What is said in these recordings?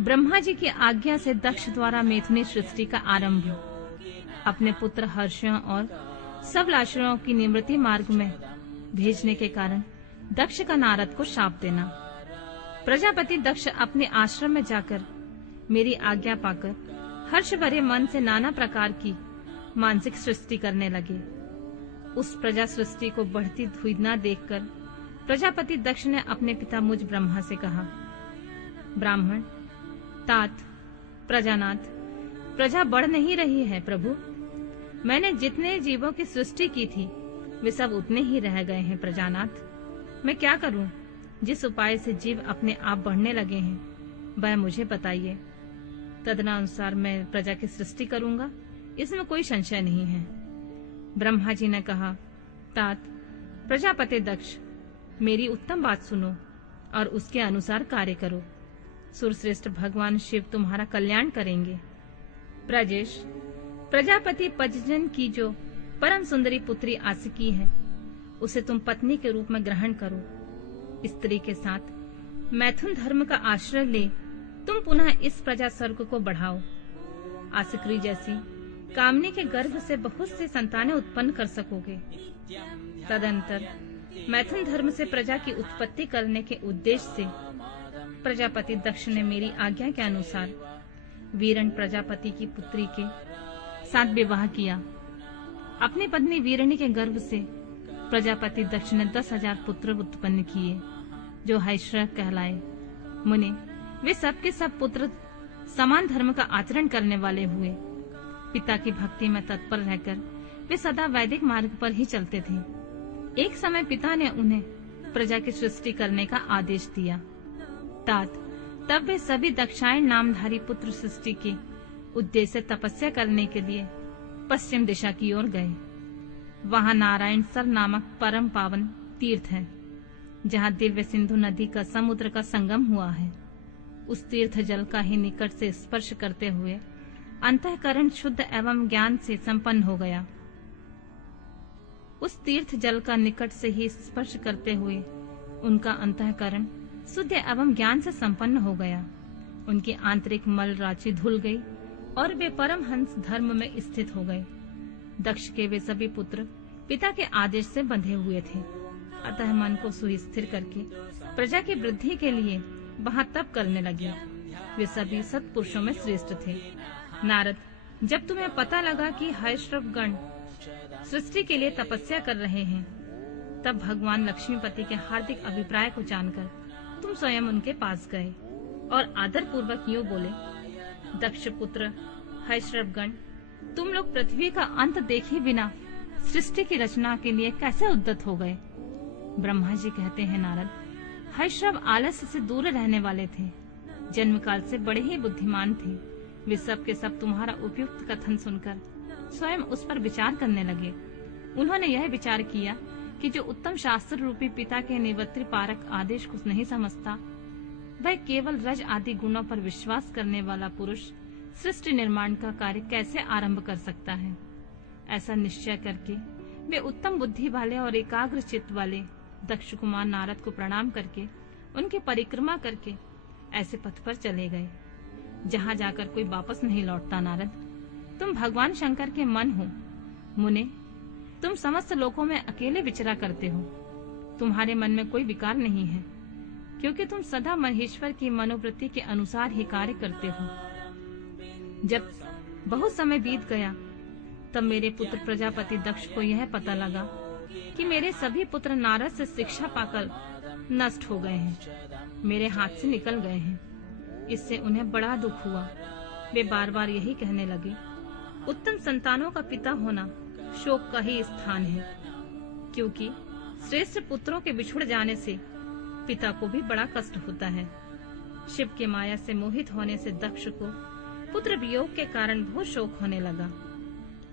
ब्रह्मा जी की आज्ञा से दक्ष द्वारा मैथुनी सृष्टि का आरंभ। अपने पुत्र हर्षों और सब लाशुरों की निवृत्ति मार्ग में भेजने के कारण दक्ष का नारद को शाप देना। प्रजापति दक्ष अपने आश्रम में जाकर मेरी आज्ञा पाकर हर्ष भरे मन से नाना प्रकार की मानसिक सृष्टि करने लगे। उस प्रजा सृष्टि को बढ़ती हुई न देखकर प्रजापति दक्ष ने अपने पिता मुझ ब्रह्मा से कहा, ब्राह्मण, तात, प्रजानाथ, प्रजा बढ़ नहीं रही है प्रभु। मैंने जितने जीवों की सृष्टि की थी वे सब उतने ही रह गए हैं प्रजानाथ। मैं क्या करूं? जिस उपाय से जीव अपने आप बढ़ने लगे हैं वह मुझे बताइए। तदनुसार मैं प्रजा की सृष्टि करूंगा, इसमें कोई संशय नहीं है। ब्रह्मा जी ने कहा, तात, प्रजापति दक्ष, मेरी उत्तम बात सुनो और उसके अनुसार कार्य करो। सुरश्रेष्ठ भगवान शिव तुम्हारा कल्याण करेंगे। प्रजेश, प्रजापति पजजन की जो परम सुंदरी पुत्री आसिकी है उसे तुम पत्नी के रूप में ग्रहण करो। स्त्री के साथ मैथुन धर्म का आश्रय ले तुम पुनः इस प्रजा सर्ग को बढ़ाओ। आसिक्री जैसी कामनी के गर्भ से बहुत सी संतानें उत्पन्न कर सकोगे। तदंतर मैथुन धर्म से प्रजा की उत्पत्ति करने के उद्देश्य से प्रजापति दक्ष ने मेरी आज्ञा के अनुसार वीरण प्रजापति की पुत्री के साथ विवाह किया। अपनी पत्नी वीरणी के गर्भ से प्रजापति दक्ष ने 10,000 पुत्र उत्पन्न किए जो हैश्रय कहलाए। मुने, वे सब के सब पुत्र समान धर्म का आचरण करने वाले हुए। पिता की भक्ति में तत्पर रहकर वे सदा वैदिक मार्ग पर ही चलते थे। एक समय पिता ने उन्हें प्रजा की सृष्टि करने का आदेश दिया। तात, तब वे सभी दक्षायण नामधारी पुत्र सृष्टि के उद्देश्य से तपस्या करने के लिए पश्चिम दिशा की ओर गए। वहां नारायण सर नामक परम पावन तीर्थ है, जहां दिव्य सिंधु नदी का समुद्र का संगम हुआ है। उस तीर्थ जल का ही निकट से स्पर्श करते हुए अंतःकरण शुद्ध एवं ज्ञान से संपन्न हो गया। उस तीर्थ जल का निकट से ही स्पर्श करते हुए उनका अंतःकरण शुद्ध एवं ज्ञान से संपन्न हो गया। उनकी आंतरिक मल राशि धुल गई और वे परम हंस धर्म में स्थित हो गए। दक्ष के वे सभी पुत्र पिता के आदेश से बंधे हुए थे, अतः मन को सुस्थिर करके प्रजा की वृद्धि के लिए वहां तप करने लगे। वे सभी सत्पुरुषों में श्रेष्ठ थे। नारद, जब तुम्हें पता लगा कि हैश्रव गण सृष्टि के लिए तपस्या कर रहे हैं, तब भगवान लक्ष्मीपति के हार्दिक अभिप्राय को जानकर तुम स्वयं उनके पास गए और आदर पूर्वक यूं बोले, दक्ष पुत्र हैश्रवगण, तुम लोग पृथ्वी का अंत देखे बिना सृष्टि की रचना के लिए कैसे उद्यत हो गए? ब्रह्मा जी कहते हैं, नारद, हैश्रव आलस्य से दूर रहने वाले थे, जन्म काल से बड़े ही बुद्धिमान थे। वे सब के सब तुम्हारा उपयुक्त कथन सुनकर स्वयं उस पर विचार करने लगे। उन्होंने यह विचार किया कि जो उत्तम शास्त्र रूपी पिता के निवृत्ति पारक आदेश को नहीं समझता, वह केवल रज आदि गुणों पर विश्वास करने वाला पुरुष सृष्टि निर्माण का कार्य कैसे आरंभ कर सकता है। ऐसा निश्चय करके वे उत्तम बुद्धि वाले और एकाग्र चित्त वाले दक्ष कुमार नारद को प्रणाम करके उनकी परिक्रमा करके ऐसे पथ पर चले गए जहाँ जाकर कोई वापस नहीं लौटता। नारद, तुम भगवान शंकर के मन हो। मुने, तुम समस्त लोकों में अकेले विचरा करते हो। तुम्हारे मन में कोई विकार नहीं है, क्योंकि तुम सदा महेश्वर की मनोवृत्ति के अनुसार ही कार्य करते हो। जब बहुत समय बीत गया, तब मेरे पुत्र प्रजापति दक्ष को यह पता लगा कि मेरे सभी पुत्र नारद से शिक्षा पाकर नष्ट हो गए हैं, मेरे हाथ से निकल गए हैं। इससे उन्हें बड़ा दुख हुआ। वे बार बार यही कहने लगे, उत्तम संतानों का पिता होना शोक का ही स्थान है, क्योंकि श्रेष्ठ पुत्रों के बिछुड़ जाने से पिता को भी बड़ा कष्ट होता है। शिव के माया से मोहित होने से दक्ष को पुत्र वियोग के कारण बहुत शोक होने लगा।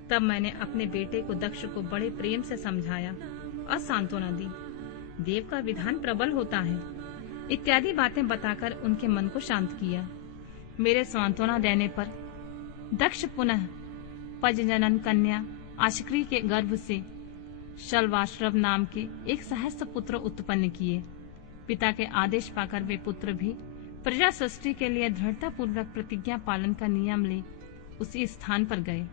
तब मैंने अपने बेटे को दक्ष को बड़े प्रेम से समझाया और सांत्वना दी। देव का विधान प्रबल होता है इत्यादि बातें बताकर उनके मन को शांत किया। मेरे सांत्वना देने पर दक्ष पुनः पजजनन कन्या आशक्री के गर्भ से शल्वाश्रव नाम के एक सहस्त्र पुत्र उत्पन्न किए। पिता के आदेश पाकर वे पुत्र भी प्रजा सृष्टि के लिए दृढ़ता पूर्वक प्रतिज्ञा पालन का नियम ले उसी स्थान पर गए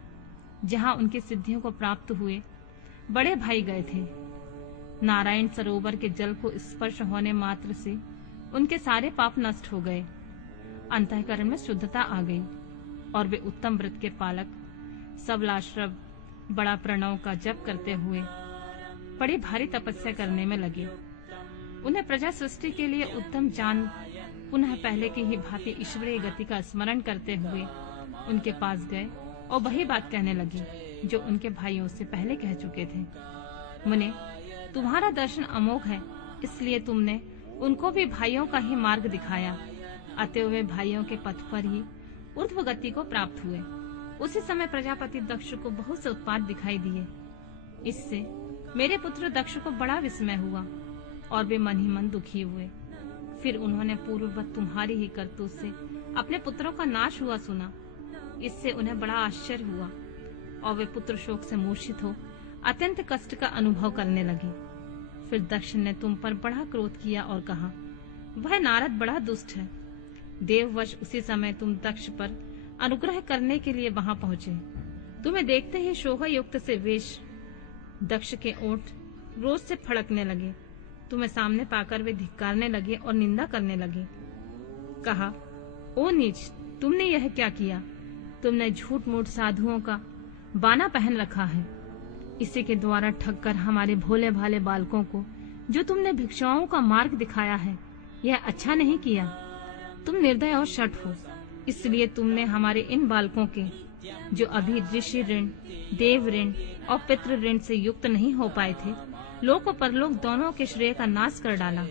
जहां उनकी सिद्धियों को प्राप्त हुए बड़े भाई गए थे। नारायण सरोवर के जल को स्पर्श होने मात्र से उनके सारे पाप नष्ट हो गए, अंतःकरण में शुद्धता आ गई और वे उत्तम व्रत के पालक सबलाश्रव बड़ा प्रणव का जप करते हुए बड़ी भारी तपस्या करने में लगे। उन्हें प्रजा सृष्टि के लिए उत्तम जान पुनः पहले की ही भांति ईश्वरीय गति का स्मरण करते हुए उनके पास गए और वही बात कहने लगी जो उनके भाइयों से पहले कह चुके थे। मुने, तुम्हारा दर्शन अमोघ है, इसलिए तुमने उनको भी भाइयों का ही मार्ग दिखाया। अतएव वे भाइयों के पथ पर ही ऊर्ध्व गति को प्राप्त हुए। उसी समय प्रजापति दक्ष को बहुत से उत्पात दिखाई दिए। इससे मेरे पुत्र दक्ष को बड़ा विस्मय हुआ और वे मन ही मन दुखी हुए। फिर उन्होंने पूर्ववत तुम्हारी ही करतूत से अपने पुत्रों का नाश हुआ सुना। इससे उन्हें बड़ा आश्चर्य हुआ और वे पुत्र शोक से मूर्छित हो अत्यंत कष्ट का अनुभव करने लगे। फिर दक्ष ने तुम पर बड़ा क्रोध किया और कहा, वह नारद बड़ा दुष्ट है। देववश उसी समय तुम दक्ष पर अनुग्रह करने के लिए वहां पहुंचे। तुम्हें देखते ही शोभा युक्त से वेश दक्ष के ओठ रोज से फड़कने लगे। तुम्हें सामने पाकर वे धिक्कारने लगे और निंदा करने लगे। कहा, ओ नीच, तुमने यह क्या किया? तुमने झूठ मूठ साधुओं का बाना पहन रखा है। इसी के द्वारा ठग कर हमारे भोले भाले बालकों को जो तुमने भिक्षुओं का मार्ग दिखाया है, यह अच्छा नहीं किया। तुम निर्दय और शठ हो, इसलिए तुमने हमारे इन बालकों के जो अभी ऋषि ऋण, देव ऋण और पितृ ऋण से युक्त नहीं हो पाए थे, लोक और परलोक दोनों के श्रेय का नाश कर डाला।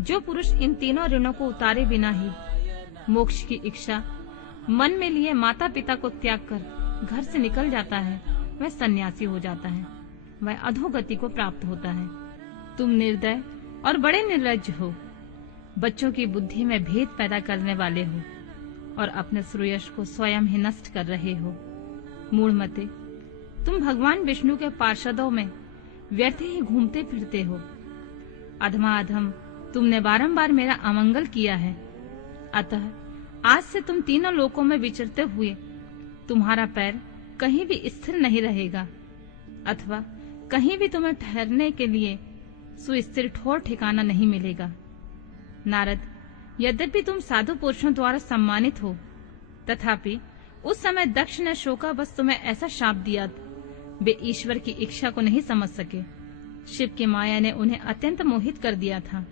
जो पुरुष इन तीनों ऋणों को उतारे बिना ही मोक्ष की इच्छा मन में लिए माता पिता को त्याग कर घर से निकल जाता है, वह सन्यासी हो जाता है, वह अधोगति को प्राप्त होता है। तुम निर्दय और बड़े निर्लज्ज हो, बच्चों की बुद्धि में भेद पैदा करने वाले हो और अपने श्रेयस को स्वयं ही नष्ट कर रहे हो। मूढ़मते, तुम भगवान विष्णु के पार्षदों में व्यर्थ ही घूमते फिरते हो। अधमा अधम, तुमने बारंबार मेरा अमंगल किया है। अतः आज से तुम तीनों लोकों में विचरते हुए तुम्हारा पैर कहीं भी स्थिर नहीं रहेगा, अथवा कहीं भी तुम्हें ठहरने के लिए सुस्थिर ठोर ठिकाना नहीं मिलेगा। नारद, यद्यपि तुम साधु पुरुषों द्वारा सम्मानित हो, तथापि उस समय दक्ष ने शोकावश तुम्हें ऐसा शाप दिया, वे ईश्वर की इच्छा को नहीं समझ सके। शिव की माया ने उन्हें अत्यंत मोहित कर दिया था।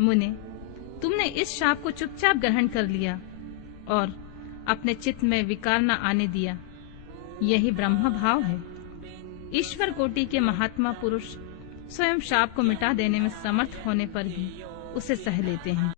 मुने, तुमने इस शाप को चुपचाप ग्रहण कर लिया और अपने चित्त में विकार न आने दिया। यही ब्रह्म भाव है। ईश्वर कोटि के महात्मा पुरुष स्वयं शाप को मिटा देने में समर्थ होने पर भी उसे सह लेते हैं।